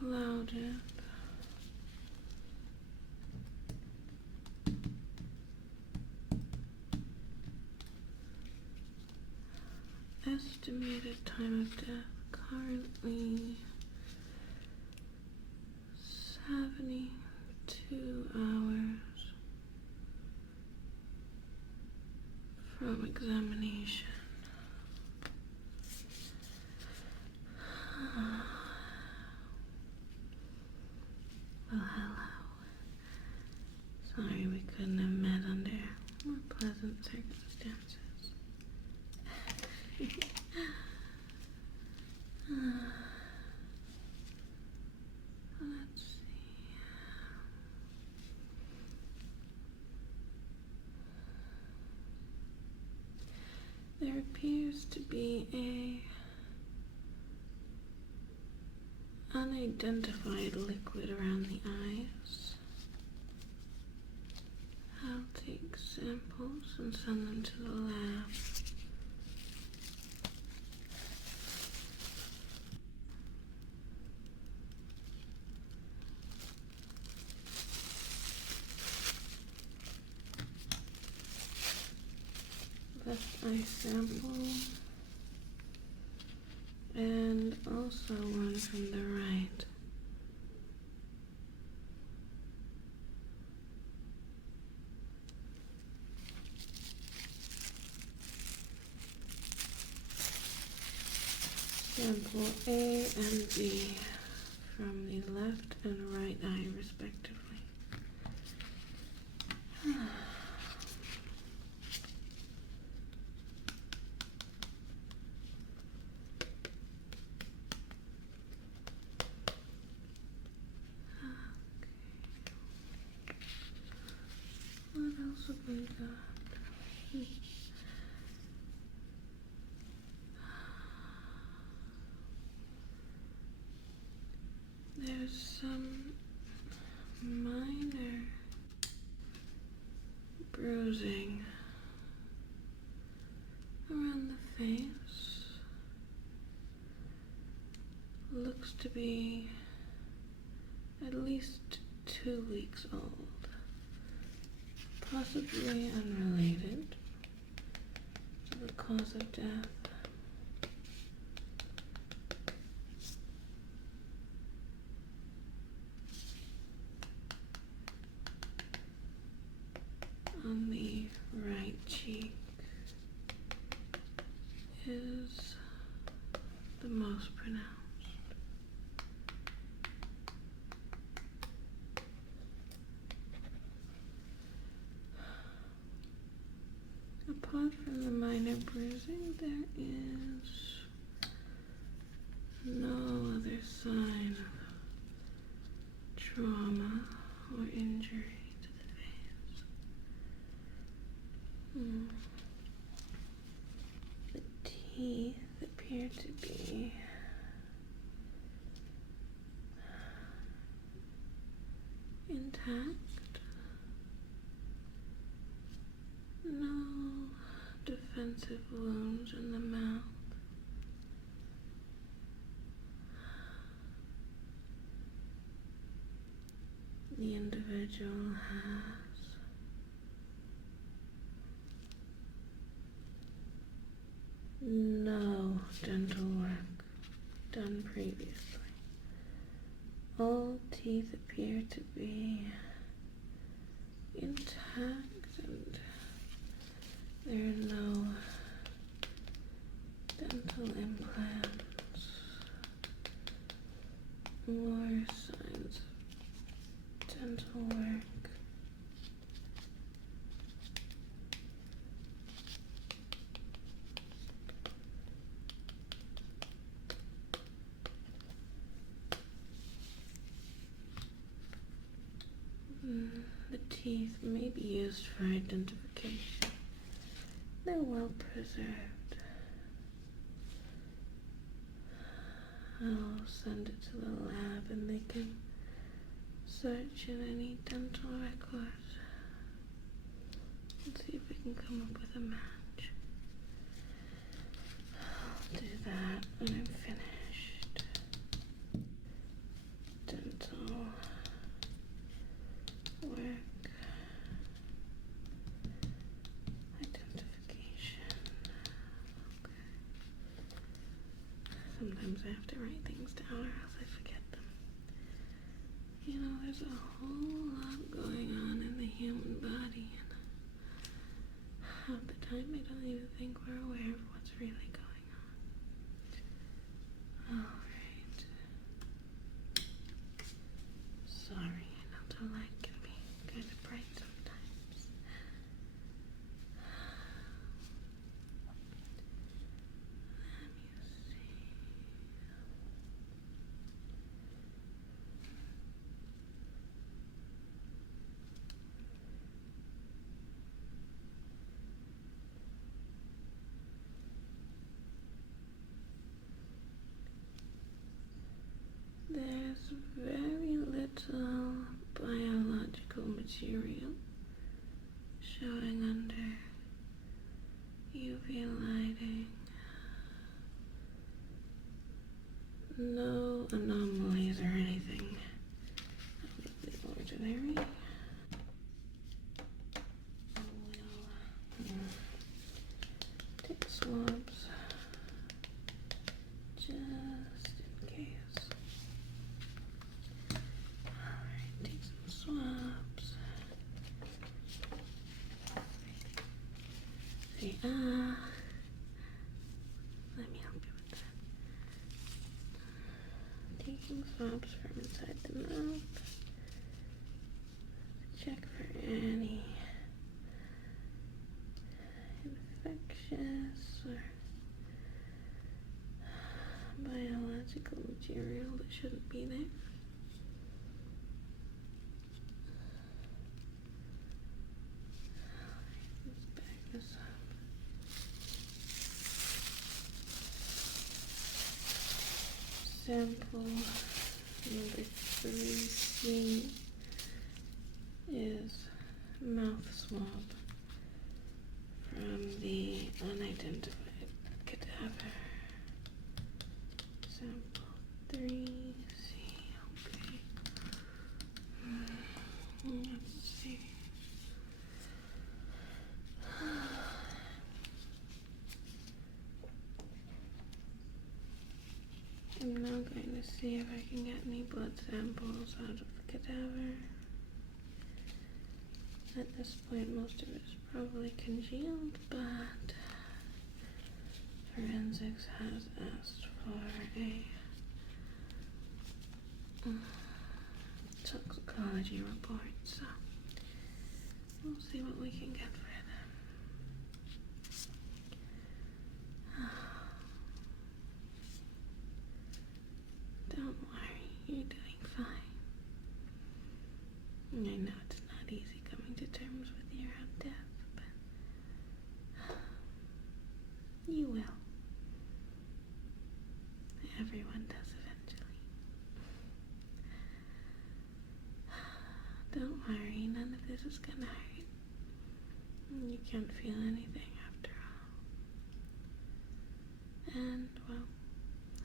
clouded. Estimated time of death currently 72 hours from examination. Well, hello. Sorry we couldn't have met under more pleasant circumstances. Let's see. There appears to be a unidentified liquid around the eyes. I'll take samples and send them to the lab. Left eye sample, and also one from the right. Sample A and B from the left and right eye, respectively. What else have we got? There's some minor bruising around the face. Looks to be at least 2 weeks old. Possibly unrelated to the cause of death. On the right cheek is the most pronounced. Apart from the minor bruising, there is no other sign of trauma or injury to the face. The teeth appear to be intact. No defensive wounds in the mouth. The individual has no dental work done previously. All teeth appear to be intact and there are no dental implants or signs of dental work. The teeth may be used for identification. They're well preserved. I'll send it to the lab and they can search in any dental records and see if we can come up with a match. I'll do that when I'm finished. Sometimes I have to write things down or else I forget them. You know, there's a whole lot going on in the human body, and half the time I don't even think we're aware of what's really going on. Alright. Sorry, I know the light can be kind of bright sometimes. Let me see. There's very little biological material showing under UV lighting. No anomalies or anything out of the ordinary. We'll take swabs just in case. Alright, take some swabs. See, let me help you with that. Taking swabs from inside the mouth. Check for any infectious or biological material that shouldn't be there. Let's back this up. Sample number 3C is mouth swab from the unidentified cadaver. Sample 3C, okay. Let's see. I'm now going to see if I can get any blood samples out of the cadaver. At this point, most of it is probably congealed, but forensics has asked for a toxicology report, so we'll see what we can get for them. Don't worry, you're doing fine. I know it's not easy coming to terms with your own death, but you will. Everyone does eventually. Don't worry, none of this is gonna hurt. You can't feel anything after all. And, well,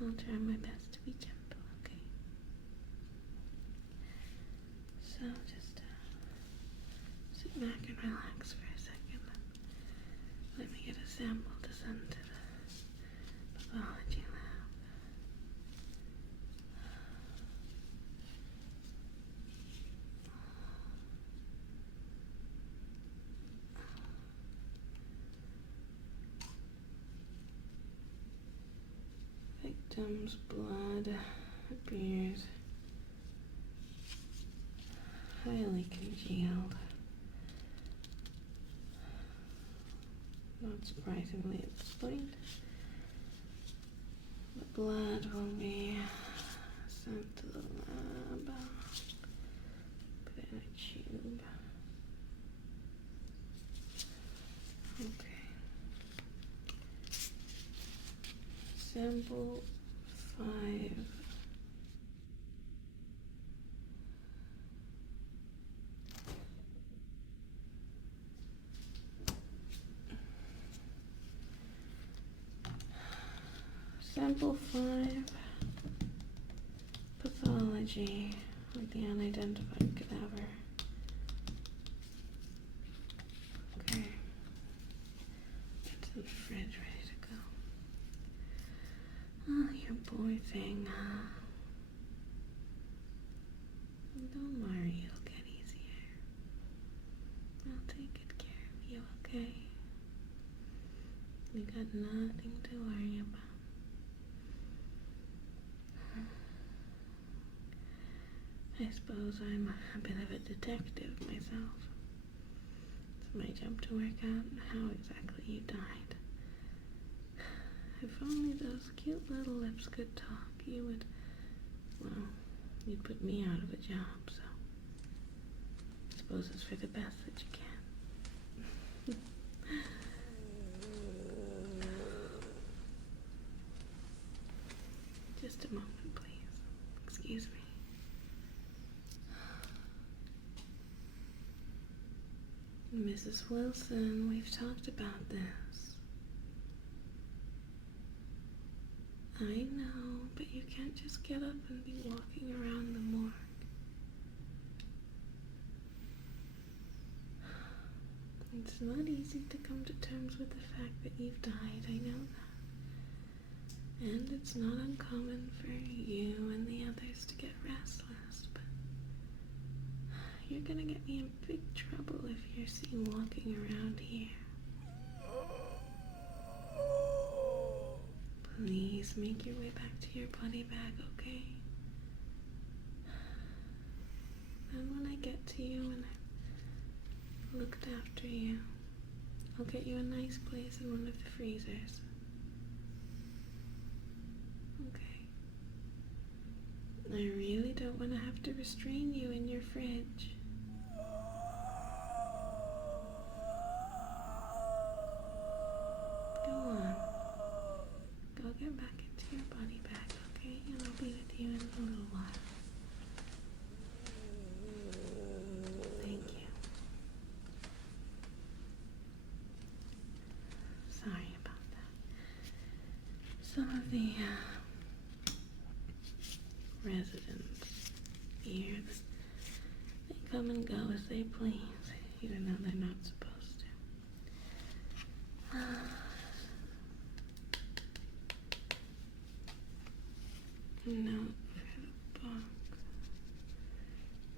I'll try my best to be gentle, okay? So just sit back and relax for a second. Let me get a sample to send to the pathology lab. Victim's blood appears highly congealed. Not surprisingly at this point. The blood will be sent to the lab. Put it in a tube. Okay. Sample 5. Sample 5. Pathology of the unidentified cadaver. Okay. It's in the fridge, ready to go. Oh, You poor thing. Don't worry, it'll get easier. I'll take good care of you, okay? You got nothing to worry about. I suppose I'm a bit of a detective myself. It's my job to work out how exactly you died. If only those cute little lips could talk, you would, well, you'd put me out of a job, so I suppose it's for the best that you can. Just a moment, please. Excuse me. Mrs. Wilson, we've talked about this. I know, but you can't just get up and be walking around the morgue. It's not easy to come to terms with the fact that you've died, I know that. And it's not uncommon for you and the others to get restless, but you're gonna get me in big trouble if you're seen walking around here. Please make your way back to your body bag, okay? And when I get to you and I've looked after you, I'll get you a nice place in one of the freezers. Okay. I really don't want to have to restrain you in your fridge. Go on. Go get back into your body bag, okay? And I'll be with you in a little while. Thank you. Sorry about that. Some of the residents here, they come and go as they please, even though they're not supposed to. Note for the book.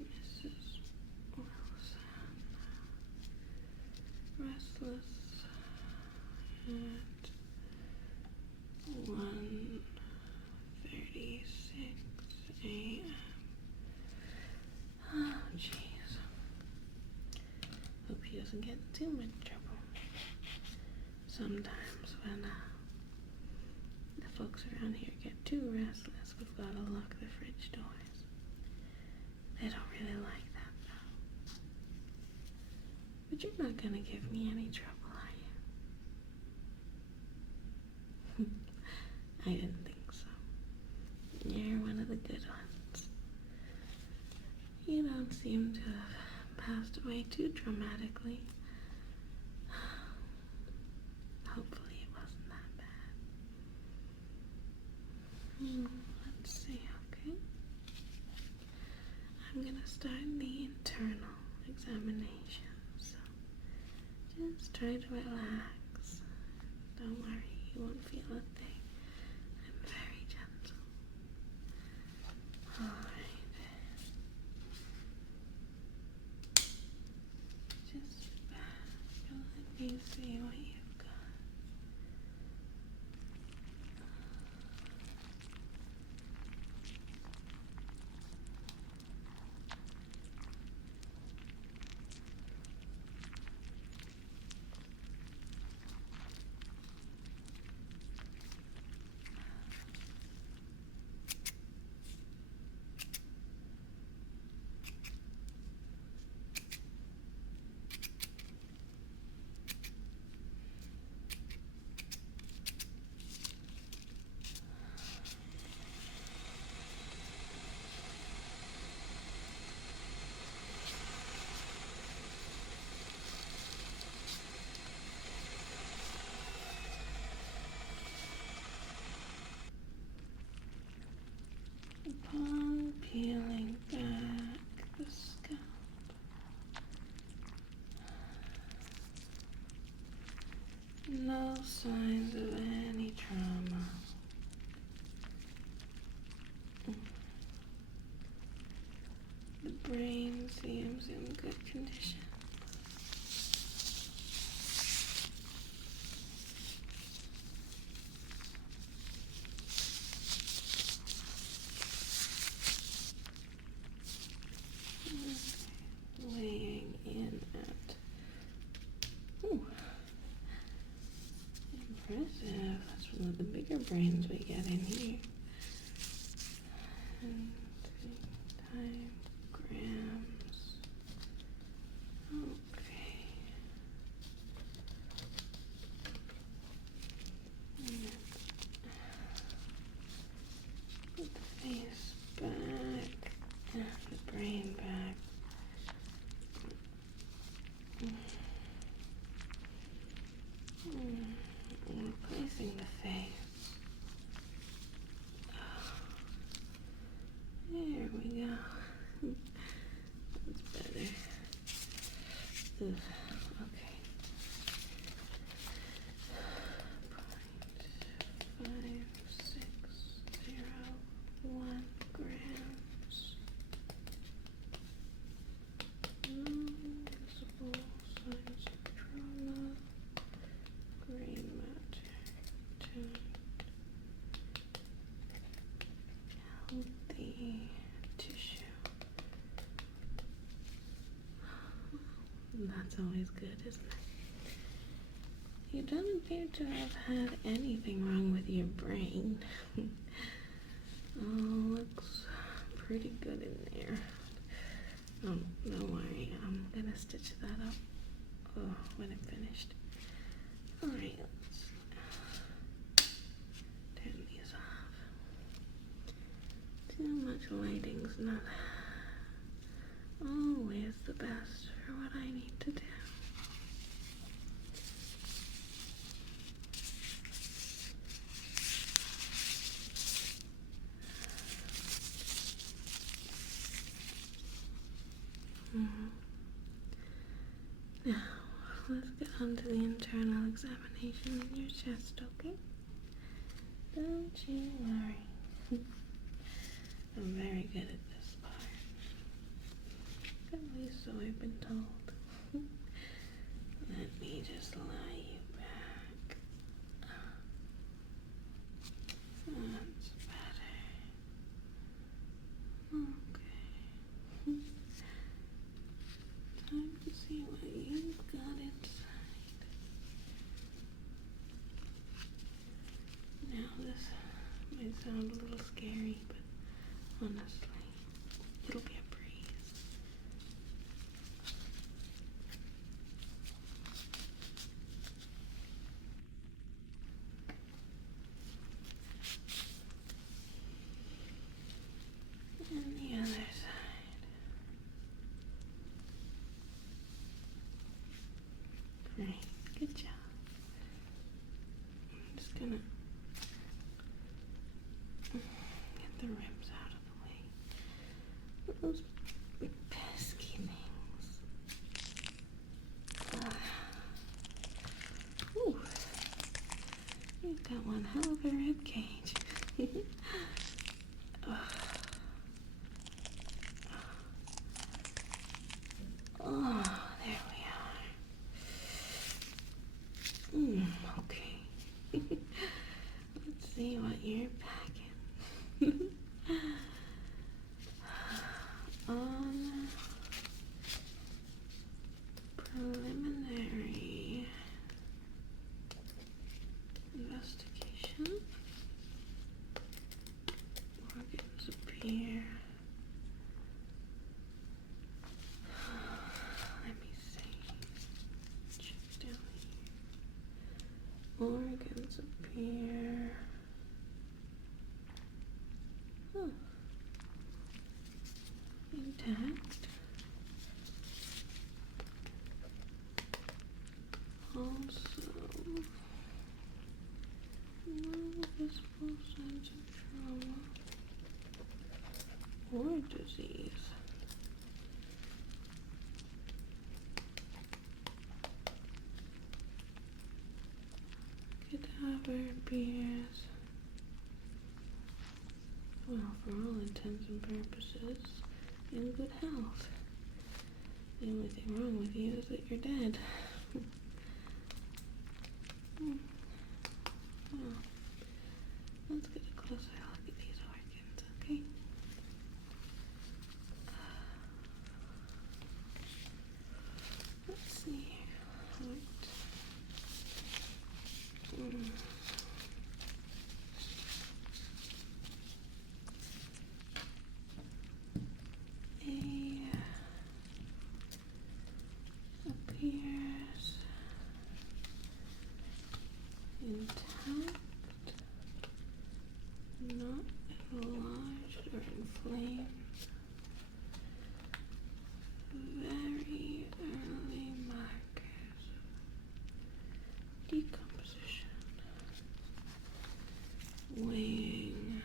Mrs. Wilson. Restless at 1:36 a.m. Oh, jeez. Hope he doesn't get in too much trouble. Sometimes when the folks around here get too restless, we've got to lock the fridge doors. They don't really like that, though. But you're not gonna give me any trouble, are you? I didn't think so. You're one of the good ones. You don't seem to have passed away too dramatically. Hopefully it wasn't that bad. Let's see, okay? I'm gonna start the internal examination, so just try to relax. Don't worry, you won't feel a thing. I'm very gentle. Alright. Just let me see what you've got. Upon peeling back the scalp, no signs of any trauma. seems in good condition. Weighing in at, ooh, impressive. That's one of the bigger brains we get in here. And time grams. Okay. Put the face back and the brain back. Replacing the face. There we go. That's better. Ugh. Okay. 0.5601 grams. No visible signs of trauma. Gray matter. Healthy tissue. That's always good, isn't it? You don't appear to have had anything wrong with your brain. Oh, looks pretty good in there. Oh, don't worry, I'm gonna stitch that up when I'm finished. Alright, let's turn these off. Too much lighting's not always the best for what I need to do. Now, let's get on to the internal examination in your chest, okay? Don't you worry. I'm very good at this part. At least so I've been told. Let me just lie you back. That's better. Okay. Time to see what you've got inside. Now this might sound a little scary, but honestly, it'll be a breeze. And the other side. Great, good job. I'm just gonna get the ribs out of the way. Those pesky things. Ooh, you've got one hell of a rib cage. Oh, there we are. Okay. Let's see what you're packing. On preliminary investigation, organs appear. Let me see. Check down here. Organs appear. Huh. Intact. Also, no visible signs of trauma or disease. Cadaver appears, well, for all intents and purposes, in good health. The only thing wrong with you is that you're dead. Well, let's get a closer look at these organs, okay? Let's see here. Appears intact, not enlarged or inflamed. Very early markers of decomposition. Weighing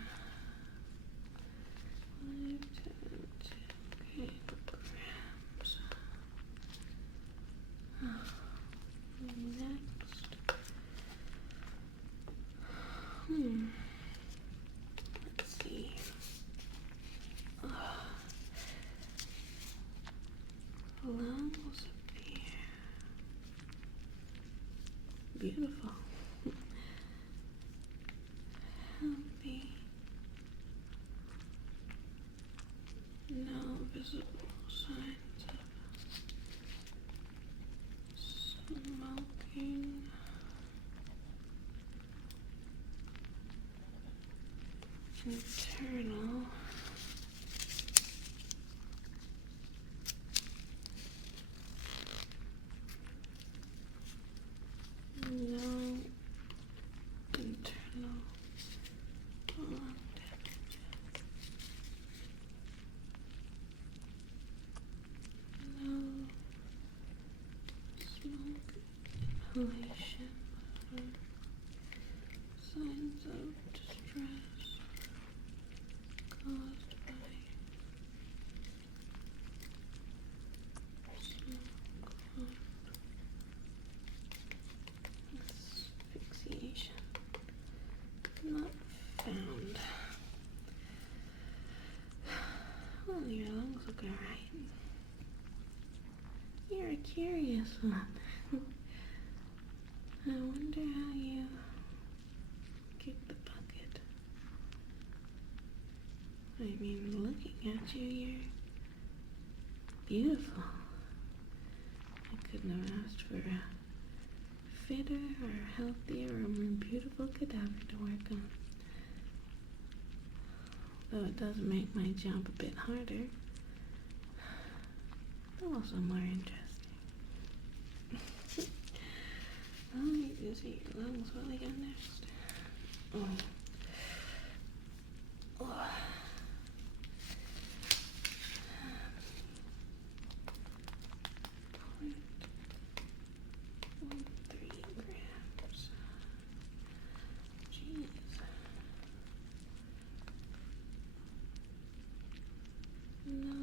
5 to 10 kilograms. Next. Let's see. Lungs appear beautiful. Healthy. No visible signs of smoking. Internal. No internal lung damage. No smoke inhalation or signs of distress caused by smoke or asphyxiation. Not found. Well, your lungs look alright. You're a curious one. I wonder how you kicked the bucket. I mean, looking at you, you're beautiful. I couldn't have asked for a fitter or healthier or more beautiful cadaver to work on. Though it does make my job a bit harder, but also more interesting. Well, you can see your lungs while I got next. Oh. 0.13 grams. Jeez. No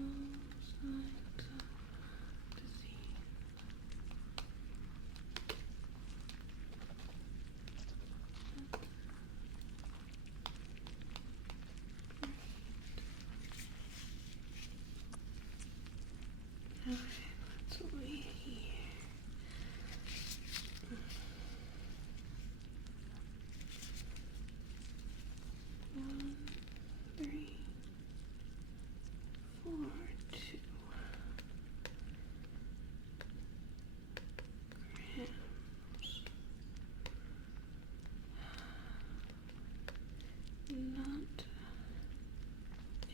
signs of disease. Alright, let's wait here. 1, 3, 4, 2 grams. Not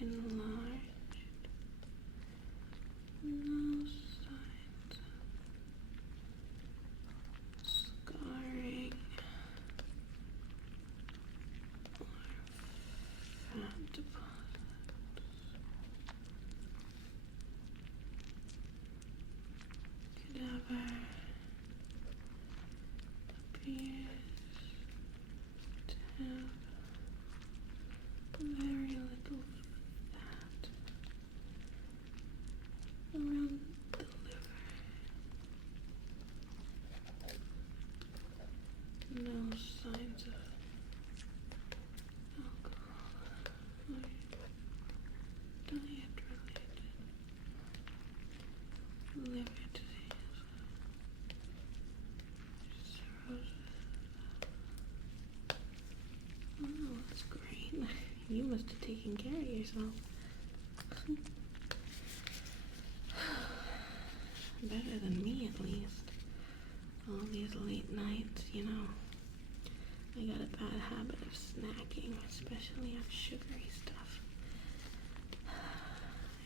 enlarged. No signs of scarring or fat deposits. Cadaver appears to have very little fat around the liver. No signs of alcohol or You must have taken care of yourself. Better than me, at least. All these late nights, you know. I got a bad habit of snacking, especially on sugary stuff.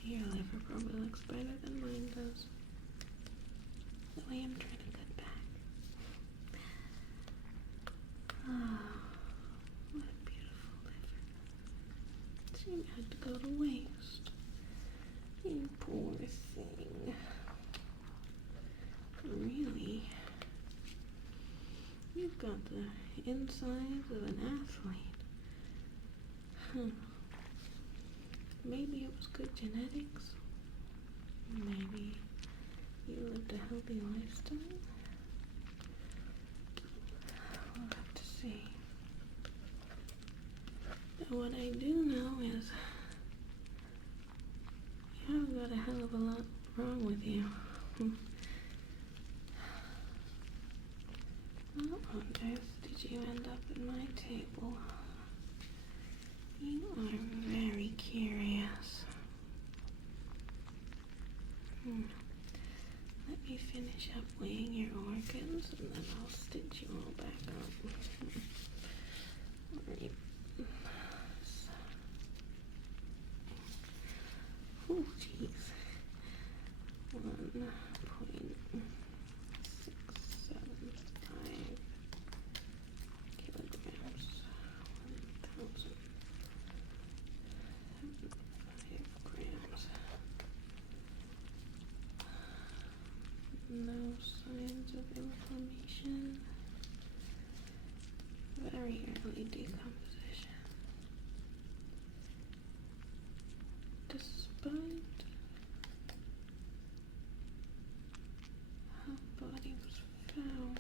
Your liver probably looks better than mine does. The way I'm trying to cut back. Ah, what a beautiful liver. She had to go to waste. You poor thing. Really? You've got the insides of an athlete. Huh. Maybe it was good genetics. Maybe you lived a healthy lifestyle. We'll have to see. But what I do know is you haven't got a hell of a lot wrong with you. How on earth did you end up at my table? You are very curious. Let me finish up weighing your organs and then I'll stitch you all back up. Alright. Oh, jeez. 1.675 kilograms. 1,075 grams. No signs of inflammation. Very early decomposition. Despite how body was found,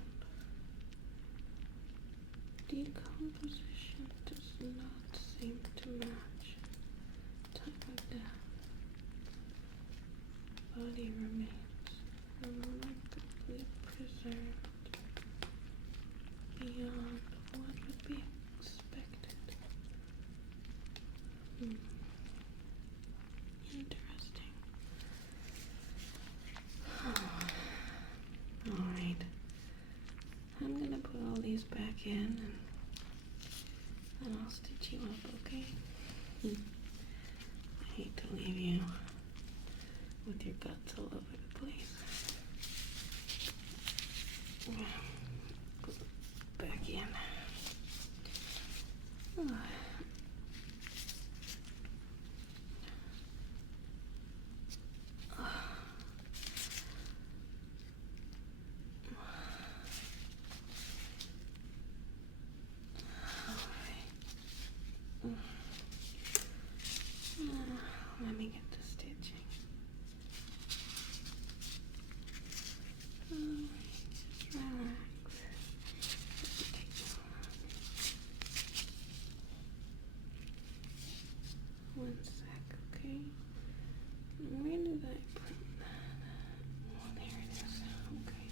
decomposition does not seem to match time of death. Body remains remarkably preserved beyond what would be expected. Interesting. Alright. I'm gonna put all these back in and I'll stitch you up, okay? I hate to leave you with your guts all over the place. Put it back in. Let me get the stitching. Just relax. One sec, okay? Where did I put that? Oh, there it is. Okay.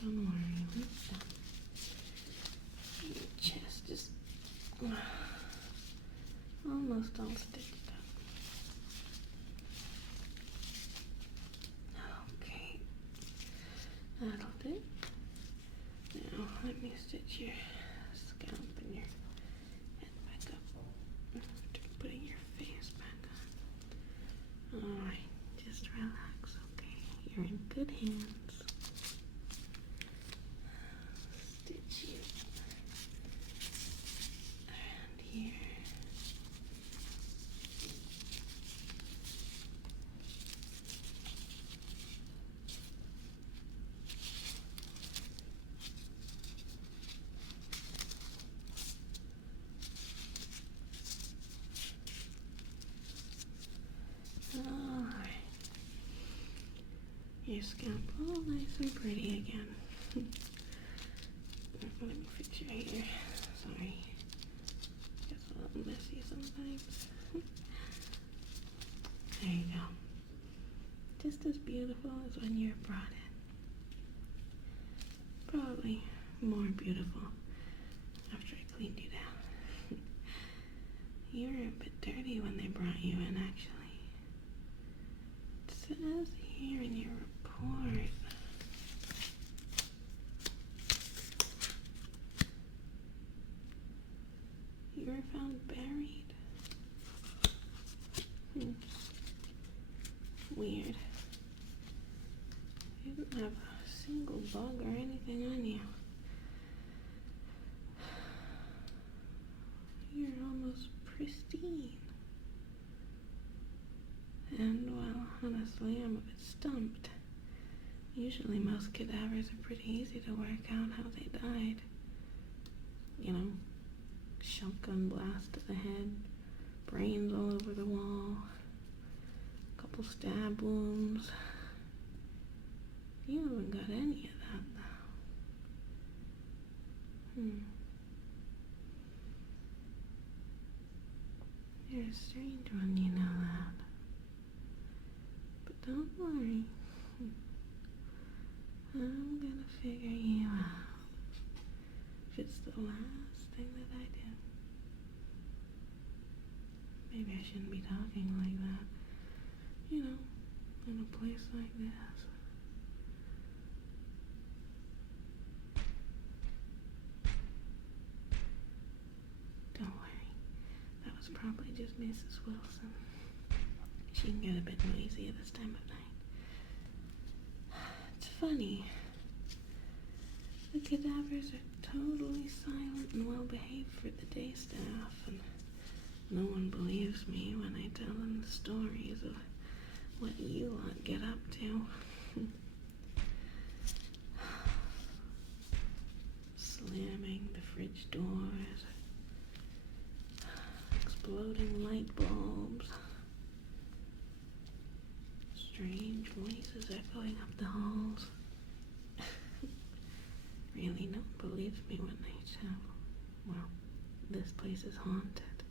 Don't worry, it's done. Your chest is almost all stitched up. Okay, that'll do. Now let me stitch your scalp and your head back up after putting your face back on. Alright, just relax, okay? You're in good hands. Stitch you around here. your scalp all nice and pretty again. Let me fix your hair. Sorry. Gets a little messy sometimes. There you go. Just as beautiful as when you were brought in. Probably more beautiful after I cleaned you down. You were a bit dirty when they brought you in, actually. It says here in your report. You were found buried. Weird. You didn't have a single bug or anything on you. You're almost pristine. And, well, honestly, I'm a bit stumped. Usually most cadavers are pretty easy to work out how they died. You know, shotgun blast to the head, brains all over the wall, couple stab wounds. You haven't got any of that, though. You're a strange one, you know that. But don't worry. I'm gonna figure you out. If it's the last thing that I do. Maybe I shouldn't be talking like that. You know, in a place like this. Don't worry. That was probably just Mrs. Wilson. She can get a bit noisy at this time of night. It's funny. The cadavers are totally silent and well behaved for the day staff, and no one believes me when I tell them the stories of what you lot get up to. Slamming the fridge doors, exploding light bulbs, strange voices echoing up the halls. Really, no one believes me when I tell, well, this place is haunted.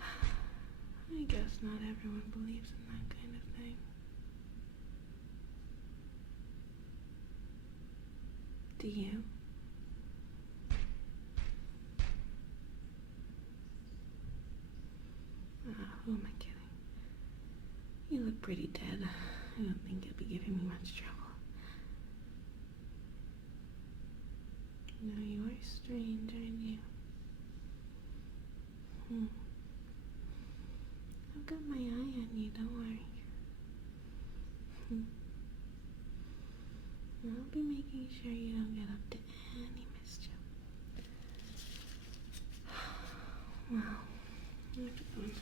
I guess not everyone believes in that kind of thing. Do you? Who am I kidding? You look pretty dead. I don't think you'll be giving me much trouble. You know, you are strange, aren't you? I've got my eye on you, don't worry. I'll be making sure you don't get up to any mischief. Well, I have to go and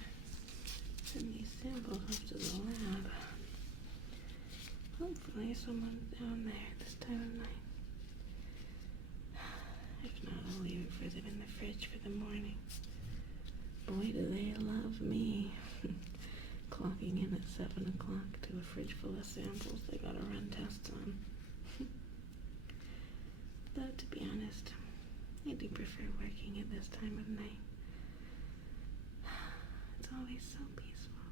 send these samples off to the lab. Hopefully someone's down there at this time of night. If not, I'll leave it for them in the fridge for the morning. Boy, do they love me. Clocking in at 7 o'clock to a fridge full of samples they gotta run tests on. Though, to be honest, I do prefer working at this time of night. It's always so peaceful.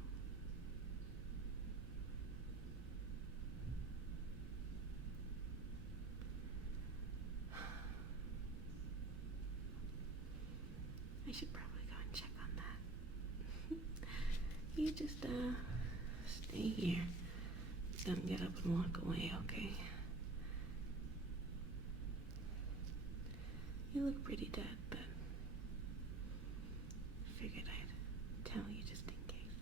I should probably go and check on that. You just, stay here. Don't get up and walk away, okay? You look pretty dead, but I figured I'd tell you just in case.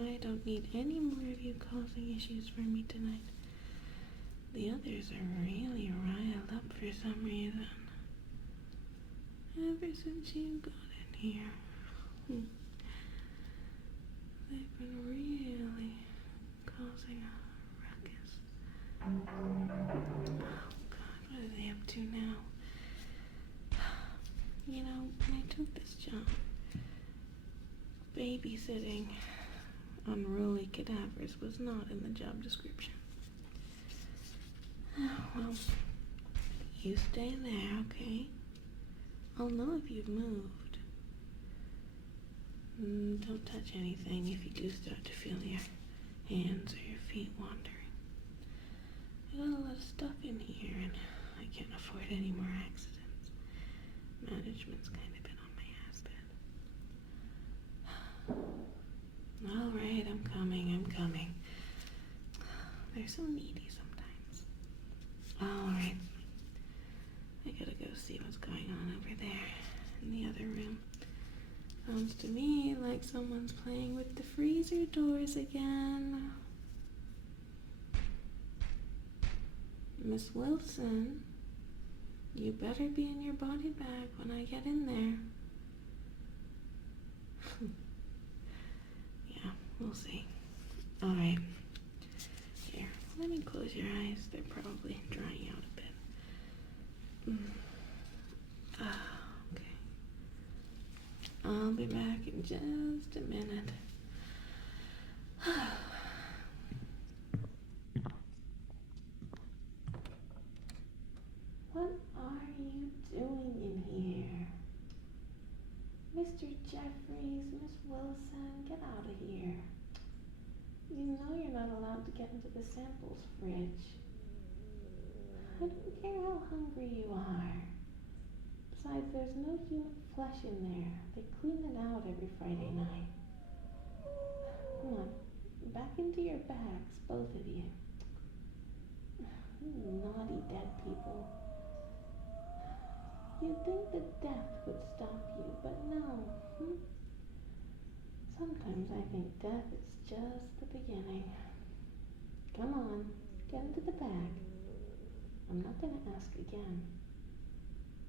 I don't need any more of you causing issues for me tonight. The others are really riled up for some reason. Ever since you got in here, they've been really causing a ruckus. Oh God, what are they up to now? You know, when I took this job, babysitting, unruly cadavers was not in the job description. Well, you stay there, okay? I'll know if you've moved. Don't touch anything if you do start to feel your hands or your feet wandering. I got a lot of stuff in here, and I can't afford any more accidents. Management's kind of been on my ass bit. All right, I'm coming. They're so needy sometimes. All right. I gotta go see what's going on over there in the other room. Sounds to me like someone's playing with the freezer doors again. Miss Wilson, you better be in your body bag when I get in there. Yeah, we'll see. All right. Here, let me close your eyes. They're probably drying out a bit. Okay. I'll be back in just a minute. What are you doing in here? Mr. Jeffries, Miss Wilson, get out of here. You know you're not allowed to get into the samples fridge. I don't care how hungry you are. Besides, there's no human flesh in there. They clean it out every Friday night. Come on, back into your bags, both of you. Naughty dead people. You'd think that death would stop you, but no. Sometimes I think death is just the beginning. Come on, get into the bag. I'm not gonna ask again.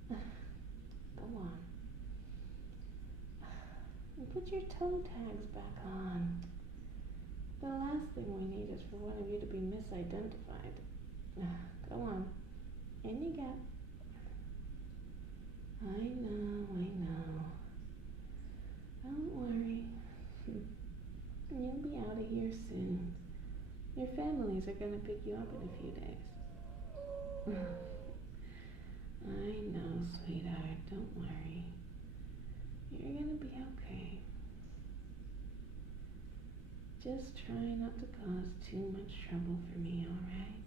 Go on. And put your toe tags back on. The last thing we need is for one of you to be misidentified. Go on. In you go. I know. Don't worry. You'll be out of here soon. Your families are gonna pick you up in a few days. I know, sweetheart. Don't worry. You're gonna be okay. Just try not to cause too much trouble for me, alright?